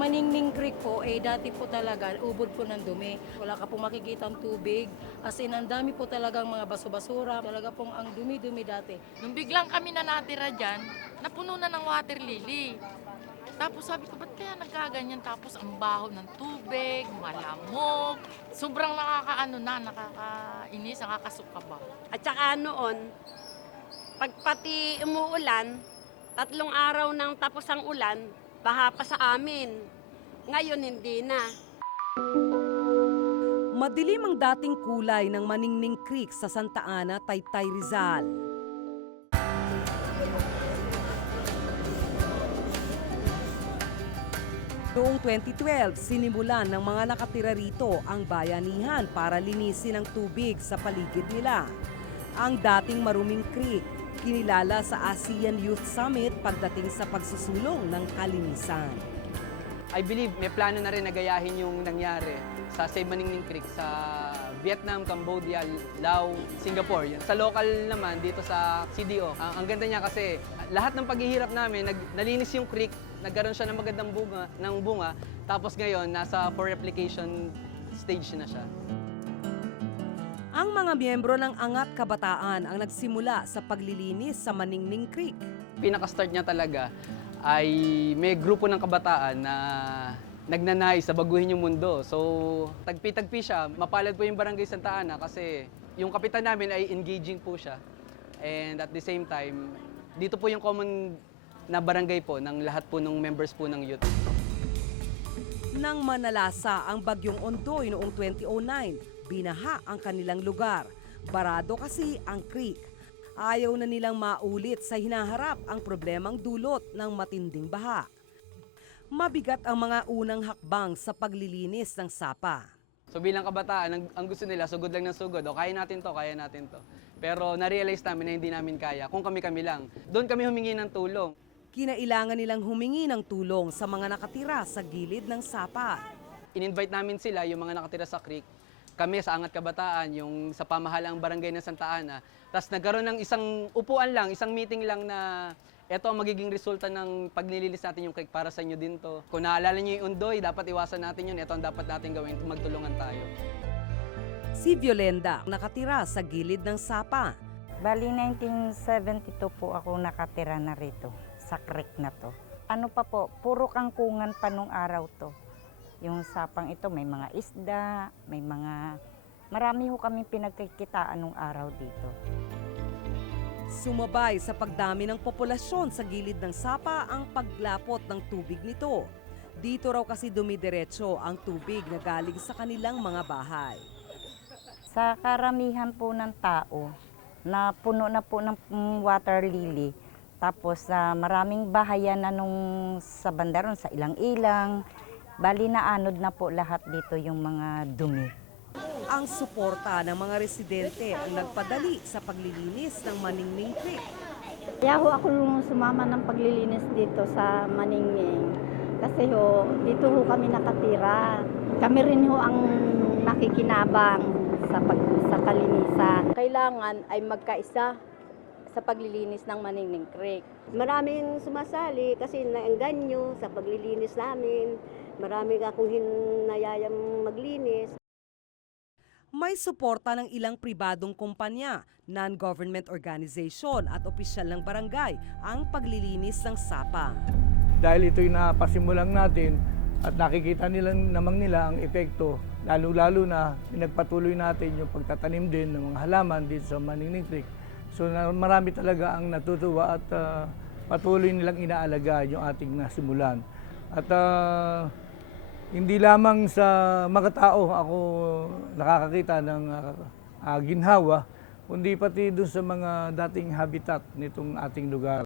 Maningning Creek po, eh dati po talaga, ubod po ng dumi. Wala ka po makikita tubig. As in, ang dami po talagang mga baso-basura. Talaga pong ang dumi-dumi dati. Nung biglang kami na natira dyan, napuno na ng water lily. Tapos sabi ko, ba't kaya nagkaganyan? Tapos ang baho ng tubig, malamok. Sobrang nakakaano na, nakakainis, nakakasuka ba? At saka noon, pag pati umuulan, tatlong araw nang tapos ang ulan, baha pa sa amin. Ngayon hindi na. Madilim ang dating kulay ng Maningning Creek sa Santa Ana, Taytay Rizal. Noong 2012, sinimulan ng mga nakatira rito ang bayanihan para linisin ang tubig sa paligid nila. Ang dating maruming creek, kinilala sa ASEAN Youth Summit pagdating sa pagsusulong ng kalinisan. I believe may plano na rin na gayahin yung nangyari sa Save Maningning Creek sa Vietnam, Cambodia, Laos, Singapore. Sa local naman, dito sa CDO, ang, ang ganda niya kasi lahat ng paghihirap namin, nag, nalinis yung creek, nagkaroon siya ng magandang bunga, ng bunga, tapos ngayon, nasa for replication stage na siya. Ang mga miyembro ng Angat Kabataan ang nagsimula sa paglilinis sa Maningning Creek. Pinaka-start niya talaga ay may grupo ng kabataan na nagnanais sa baguhin yung mundo. So, tagpi-tagpi siya. Mapalad po yung Barangay Santa Ana kasi yung kapitan namin ay engaging po siya. And at the same time, dito po yung common na barangay po ng lahat po ng members po ng youth. Nang manalasa ang bagyong Ondoy noong 2009, binaha ang kanilang lugar. Barado kasi ang creek. Ayaw na nilang maulit sa hinaharap ang problemang dulot ng matinding baha. Mabigat ang mga unang hakbang sa paglilinis ng sapa. So bilang kabataan, ang, ang gusto nila, sugod lang ng sugod. O kaya natin to, kaya natin to. Pero na-realize namin na hindi namin kaya kung kami-kami lang. Doon kami humingi ng tulong. Kinailangan nilang humingi ng tulong sa mga nakatira sa gilid ng sapa. in-invite namin sila, yung mga nakatira sa creek, kami sa Angat Kabataan, yung sa pamahalaang barangay ng Santa Ana. Tapos nagkaroon ng isang upuan lang, isang meeting lang na ito ang magiging resulta ng pag nililinis natin yung creek para sa inyo din to. Kung naalala niyo yung undoy, dapat iwasan natin yun. Ito ang dapat natin gawin, magtulungan tayo. Si Violenda nakatira sa gilid ng sapa. Bali, 1972 po ako nakatira na rito sa creek na to. Ano pa po, puro kangkungan pa nung araw to. Yung sapang ito, may mga isda, may mga... Marami ho kami pinagkikitaan nung araw dito. Sumabay sa pagdami ng populasyon sa gilid ng sapa ang paglapot ng tubig nito. Dito raw kasi dumidiretso ang tubig na galing sa kanilang mga bahay. Sa karamihan po ng tao, na puno na po ng water lily, tapos sa maraming bahayan na nung sa bandaron, sa ilang-ilang, bali na anod na po lahat dito yung mga dumi. Ang suporta ng mga residente ang nagpadali sa paglilinis ng Maningning Creek. Kaya ho ako sumama ng paglilinis dito sa Maningning. Kasi ho, dito ho kami nakatira. Kami rin ho ang nakikinabang sa, pag, sa kalinisan. Kailangan ay magkaisa sa paglilinis ng Maningning Creek. Maraming sumasali kasi naengganyo sa paglilinis namin. Marami akong hinayayang maglinis. May suporta ng ilang pribadong kumpanya, non-government organization at opisyal ng barangay ang paglilinis ng sapa. dahil ito'y napasimulang natin at nakikita nila namang nila ang epekto, lalo-lalo na pinagpatuloy natin yung pagtatanim din ng mga halaman dito sa Maningning Creek. So na, marami talaga ang natutuwa at ah, patuloy nilang inaalaga yung ating nasimulan. At ah, hindi lamang sa mga tao ako nakakakita ng ah, ginhawa, kundi pati doon sa mga dating habitat nitong ating lugar.